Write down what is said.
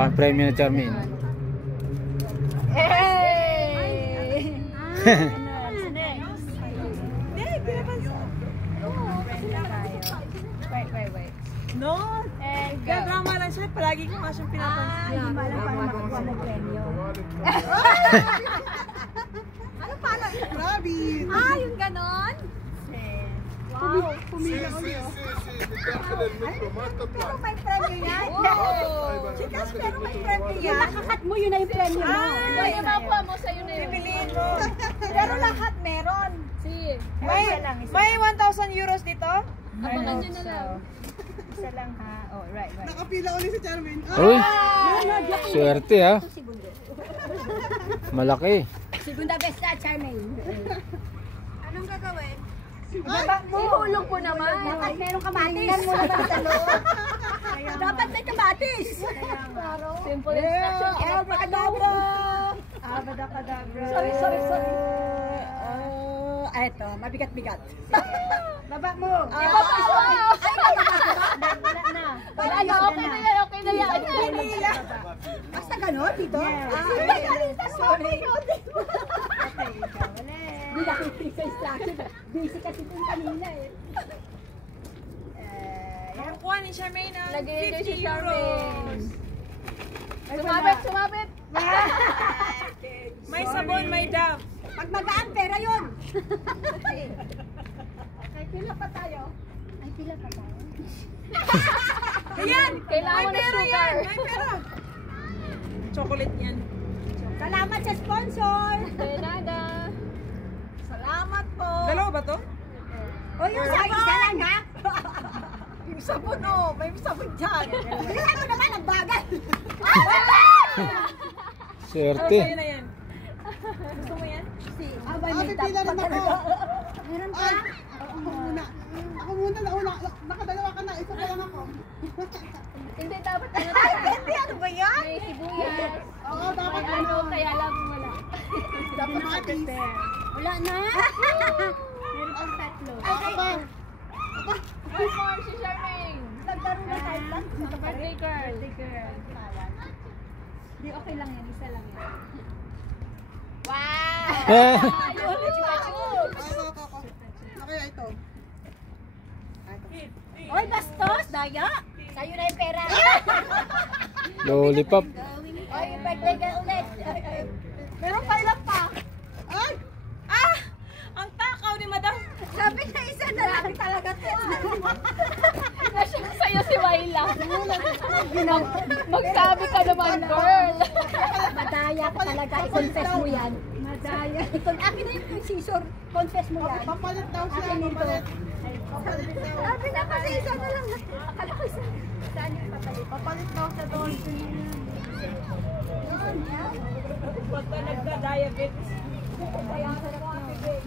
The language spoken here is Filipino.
Ang premyo ni Charmaine. Hey! Wait. No? And go. Kaya drama lang siya. Palagi ko nga siyang pinapansin. Hindi mo alam paano makakuha ng premyo. Ano pala? Grabe! Yung ganon? Wow! Pumila kami. Pero may premyo yan? Chikas, pero may premyo Yung yan. nakakat mo, yun na yung premyo mo. Yung nakuha mo, sa'yo na yun. Bibiliin mo. Pero lahat meron. May 1,000 euros dito? Abangan nyo na lang. Isa lang ha. Oh, right. Nakapila ulit si Charmaine. Uy! Swerte ha. Malaki. Segunda best na, Charmaine. Anong gagawin? Ihulog po naman. Dapat merong kamatis. Tingnan mo naman sa loob. Dapat may kamatis. Simple instruction. Abracadabra! Abracadabra. Sorry. Eto, mabigat-bigat. Baba mo. Ay, Wala na, okay na yan. Basta ganon dito? Sorry. Hindi nakikita sa instruction. Busy kasi itong kanina eh. Nakukuha ni Charmaine ng Nag-i-enjoy si 50 Charmaine. euros. Sumabit! May sabon, may dove. Pag magaan, pera yun! Ay, pila pa tayo. Ayan! Kailangan May na pera sugar. yan! May pera! Chocolate yan. Salamat sa sponsor! De nada! Salamat po! Dalawa ba to? O yung sa isa lang ha? Yung sabon oh! May sabon dyan! Bilisan mo naman ang bagal! Swerte. Sa'yo na yan. Gusto mo yan? May pila rin ako. Meron pa? Ako muna nauna. Nakadalawa ka na. Isa pa lang ako. Hindi, dapat ano tayo? Hindi, ano ba yan? May sibuyas. Oo, dapat May ano, kaya lang wala. Dapat naka-prepare. Wala na? Meron pang tatlo. Ako ba? Good morning, si Charmaine. Nagkaroon na tayo lang. Birthday girl. Hindi, okay lang yan. Isa lang yan. Wow! Ayun, Nakaya ito. Oy, bastos! Daya! Sa'yo na yung pera. Lollipop. Oy, birthday girl ulit. Meron pa ilang pa. Ay! Ah! Ang takaw ni Madam. Sabi na isa na lang talaga to. Nasyang sa'yo si Waila. Magsabi ka naman, girl. Madaya ka talaga. I-confess mo yan. Madaya. Akin na yung scissor. Confess mo yan. Papalit daw siya. Papalit. Papalit daw. Sabi na kasi isa na lang. Akala ko isa. Saan yung papalit? Papalit daw siya doon. Yan. Pagka nagka-diabetes. Kaya ang sarap ng bibig.